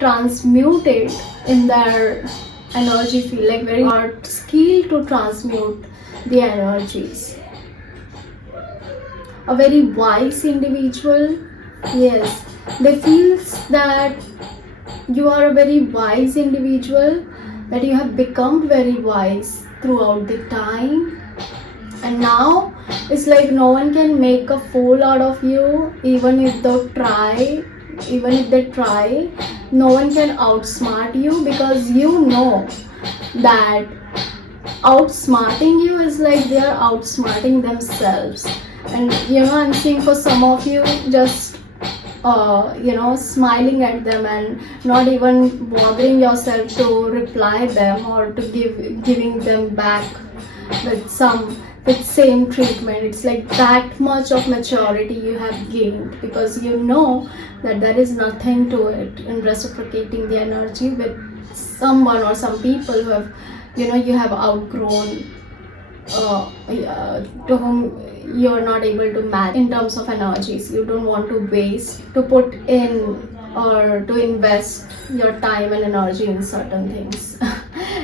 transmuted in their energy field, like very art skill to transmute the energies. A very wise individual. Yes, they feel that you are a very wise individual, that you have become very wise throughout the time, and now it's like no one can make a fool out of you. Even if they try, no one can outsmart you, because that outsmarting you is like they are outsmarting themselves. And I'm seeing for some of you, just smiling at them and not even bothering yourself to reply them, or to giving them back with same treatment. It's like that much of maturity you have gained, because that there is nothing to it in reciprocating the energy with someone or some people who have you have outgrown, to whom you are not able to match in terms of energies. You don't want to waste, to put in, or to invest your time and energy in certain things.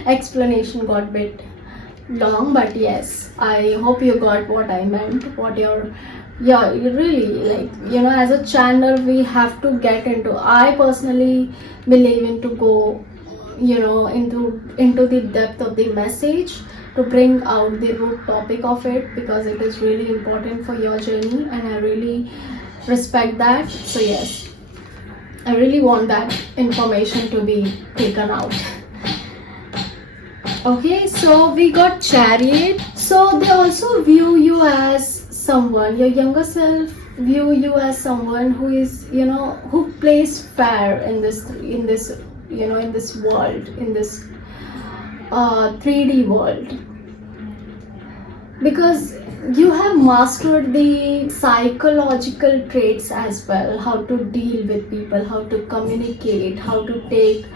Explanation got a bit long, but yes, I hope you got what I meant. You really, like, as a channel, we have to get into, I personally believe into go into the depth of the message, to bring out the root topic of it, because it is really important for your journey, and I really respect that. So yes, I really want that information to be taken out. Okay, so we got Chariot. So they also view you as someone, your younger self view you as someone who is who plays fair in this world, in this 3D world, because you have mastered the psychological traits as well, how to deal with people, how to communicate, how to take,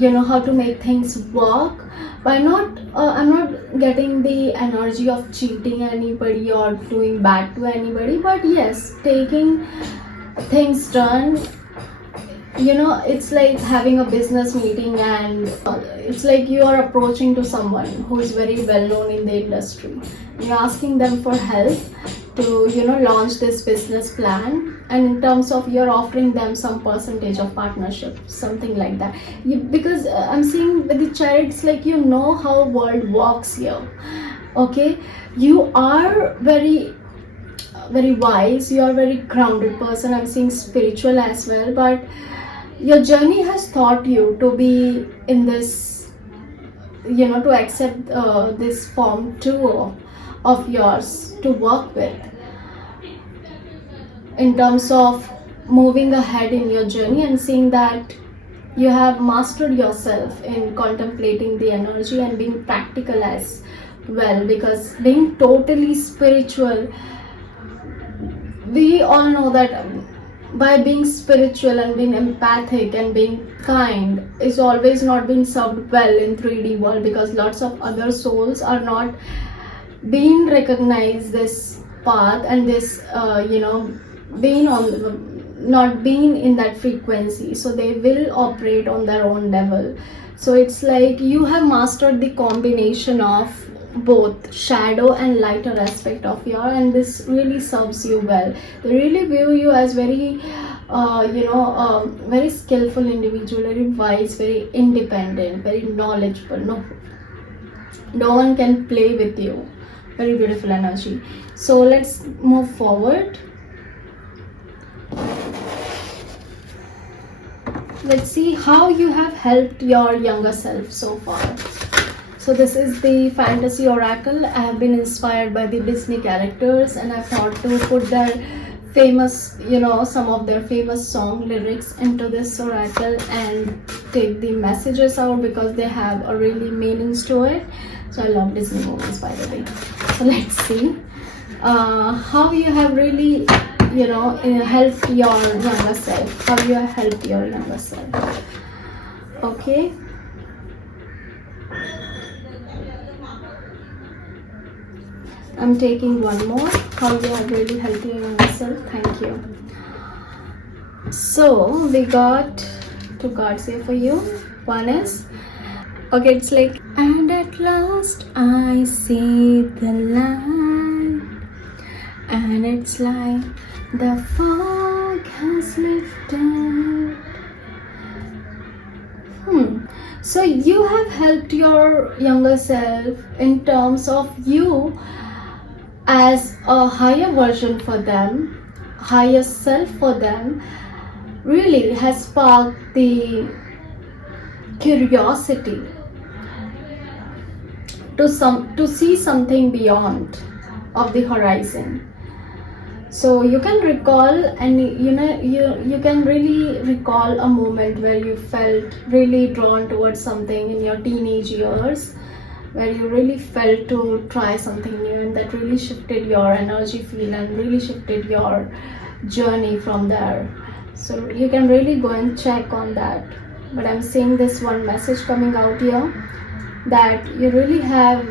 how to make things work by not I'm not getting the energy of cheating anybody or doing bad to anybody, but yes, taking things done. It's like having a business meeting, and it's like you are approaching to someone who is very well known in the industry. You're asking them for help to launch this business plan, and in terms of you're offering them some percentage of partnership, something like that. Because I'm seeing with the child, it's like how world works here. Okay, you are very wise, you are very grounded person. I'm seeing spiritual as well, but your journey has taught you to be in this, to accept this form too of yours to work with, in terms of moving ahead in your journey, and seeing that you have mastered yourself in contemplating the energy and being practical as well. Because being totally spiritual, we all know that by being spiritual and being empathic and being kind is always not being served well in 3D world, because lots of other souls are not being recognized this path, and this being on not being in that frequency, so they will operate on their own level. So it's like you have mastered the combination of both shadow and lighter aspect of your, and this really serves you well. They really view you as very very skillful individual, very wise, very independent, very knowledgeable. No one can play with you. Very beautiful energy. So let's move forward. Let's see how you have helped your younger self so far. So this is the fantasy oracle. I have been inspired by the Disney characters, and I thought to put their famous, some of their famous song lyrics into this oracle and take the messages out, because they have a really meanings to it. So I love Disney movies, by the way. So let's see how you have really helped your younger self, how you have helped your younger self. Okay, I'm taking one more, how you have really helped your younger self. Thank you. So we got two cards here for you. One is, okay, it's like, and at last I see the light, and it's like the fog has lifted. So you have helped your younger self in terms of you as a higher version for them, higher self for them, really has sparked the curiosity to see something beyond of the horizon. So you can recall, and you can really recall a moment where you felt really drawn towards something in your teenage years, where you really felt to try something new, and that really shifted your energy field and really shifted your journey from there. So you can really go and check on that. But I'm seeing this one message coming out here, that you really have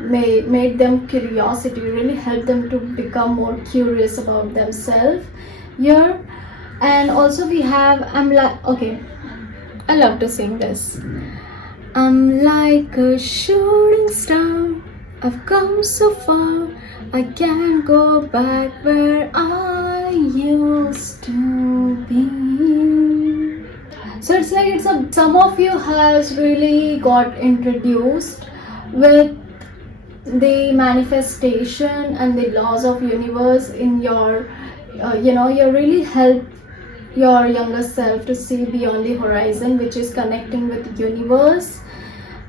made them curiosity, really help them to become more curious about themselves here. And also we have, okay, I love to sing this. I'm like a shooting star, I've come so far, I can't go back where I used to be. So it's like some of you has really got introduced with the manifestation and the laws of universe in your you really help your younger self to see beyond the horizon, which is connecting with the universe.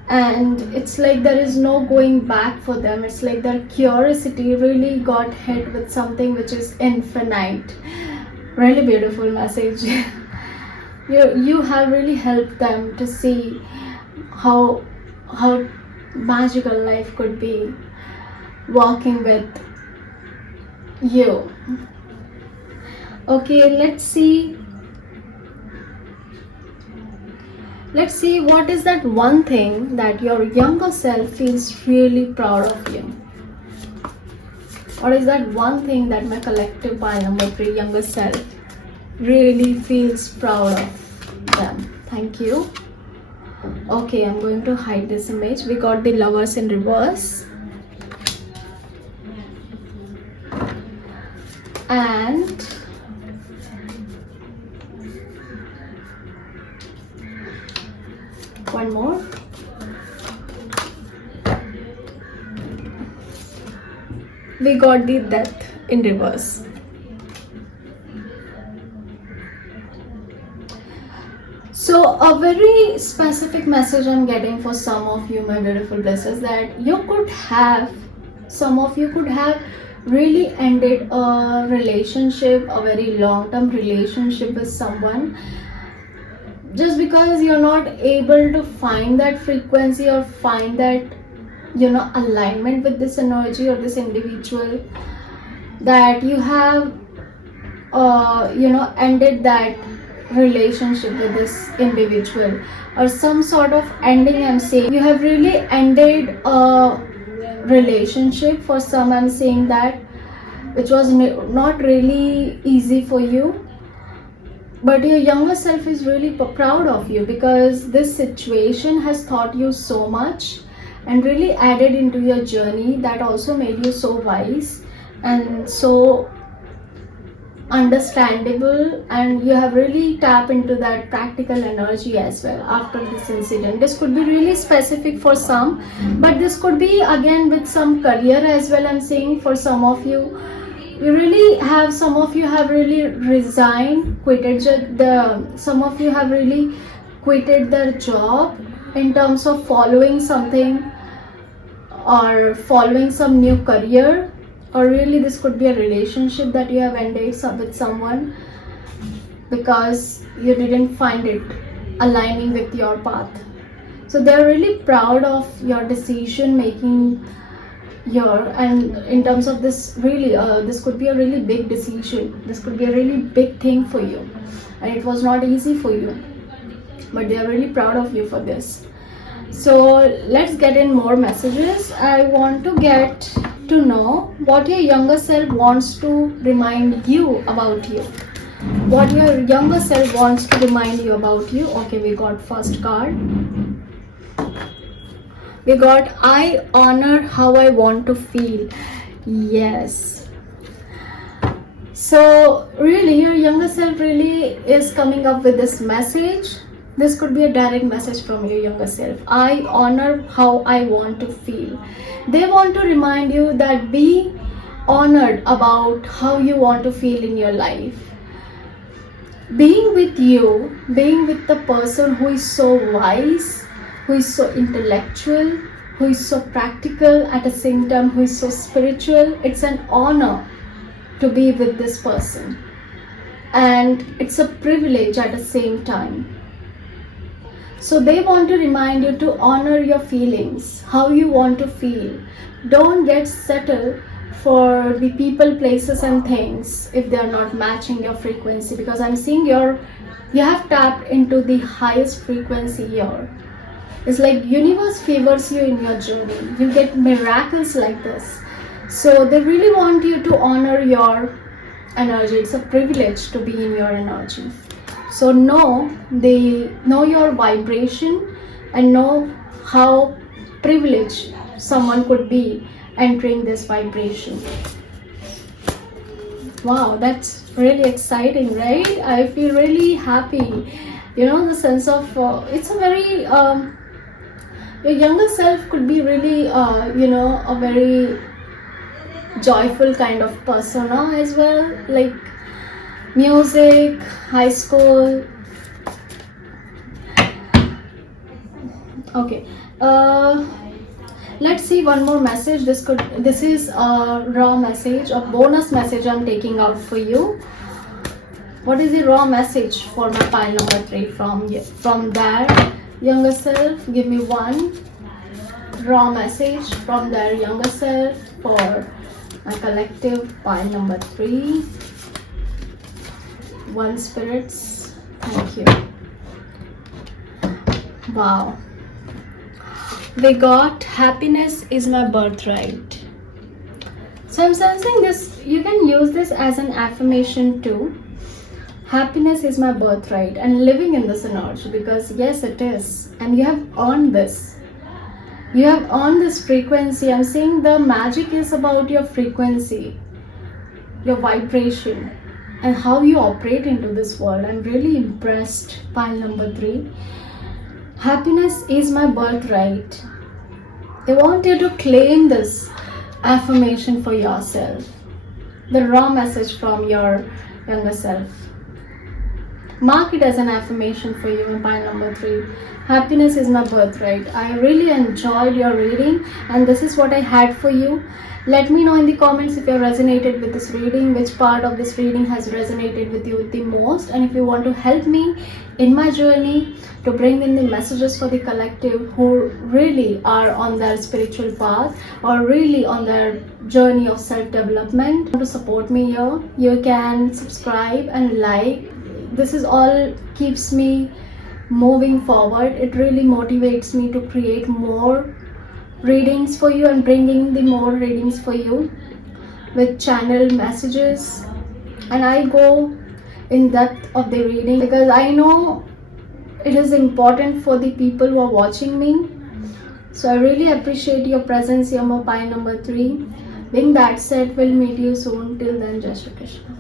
And it's like there is no going back for them. It's like their curiosity really got hit with something which is infinite. Really beautiful message. You have really helped them to see how magical life could be. walking with you. Okay, let's see what is that one thing that your younger self feels really proud of you. What is that one thing that my collective pile number 3 younger self really feels proud of them? Thank you. Okay, I'm going to hide this image. We got the Lovers in reverse. And one more. We got the Death in reverse. So a very specific message I'm getting for some of you, my beautiful Blisses, that some of you could have really ended a relationship, a very long-term relationship with someone, just because you're not able to find that frequency or find that alignment with this energy or this individual, that you have ended that relationship with this individual, or some sort of ending. I'm saying you have really ended a relationship. For some, I'm saying that, which was not really easy for you, but your younger self is really proud of you, because this situation has taught you so much and really added into your journey, that also made you so wise and so understandable, and you have really tapped into that practical energy as well after this incident. This could be really specific for some, but this could be again with some career as well. I'm saying for some of you, some of you have really resigned, some of you have really quitted their job in terms of following something or following some new career, or really this could be a relationship that you have ended with someone because you didn't find it aligning with your path. So they're really proud of your decision making and in terms of this, really this could be a really big decision, this could be a really big thing for you, and it was not easy for you, but they are really proud of you for this. So let's get in more messages. I want to get to know what your younger self wants to remind you about you. What your younger self wants to remind you about you. Okay, we got first card. We got, I honor how I want to feel. Yes. So really your younger self really is coming up with this message. This could be a direct message from your younger self. I honor how I want to feel. They want to remind you that be honored about how you want to feel in your life. Being with you, being with the person who is so wise, who is so intellectual, who is so practical, at the same time who is so spiritual, it's an honor to be with this person. And it's a privilege at the same time. So they want to remind you to honor your feelings, how you want to feel. Don't get settled for the people, places and things if they are not matching your frequency, because I'm seeing you have tapped into the highest frequency here. It's like universe favors you in your journey. You get miracles like this. So they really want you to honor your energy. It's a privilege to be in your energy. So know your vibration and know how privileged someone could be entering this vibration. Wow, that's really exciting, right? I feel really happy. The sense of it's a very your younger self could be really a very joyful kind of persona as well, like music, high school. Okay, let's see one more message. This is a raw message, a bonus message I'm taking out for you. What is the raw message for my pile number 3 from their younger self? Give me 1. raw message from their younger self for my collective pile number 3. One spirits, thank you. Wow, we got happiness is my birthright. So I'm sensing this, you can use this as an affirmation too. Happiness is my birthright, and living in this energy, because yes, it is, and you have earned this. You have earned this frequency. I'm saying the magic is about your frequency, your vibration, and how you operate into this world. I'm really impressed. Pile number 3. Happiness is my birthright. They want you to claim this affirmation for yourself. The raw message from your younger self. Mark it as an affirmation for you in pile number 3. Happiness is my birthright. I really enjoyed your reading, and this is what I had for you. Let me know in the comments if you resonated with this reading, which part of this reading has resonated with you the most, and if you want to help me in my journey to bring in the messages for the collective who really are on their spiritual path or really on their journey of self-development. To support me here, you can subscribe and like. This is all keeps me moving forward. It really motivates me to create more readings for you and bringing the more readings for you with channeled messages. And I go in depth of the reading because I know it is important for the people who are watching me. So I really appreciate your presence here, pile number 3. Being that said, we'll meet you soon. Till then, Jai Shri Krishna.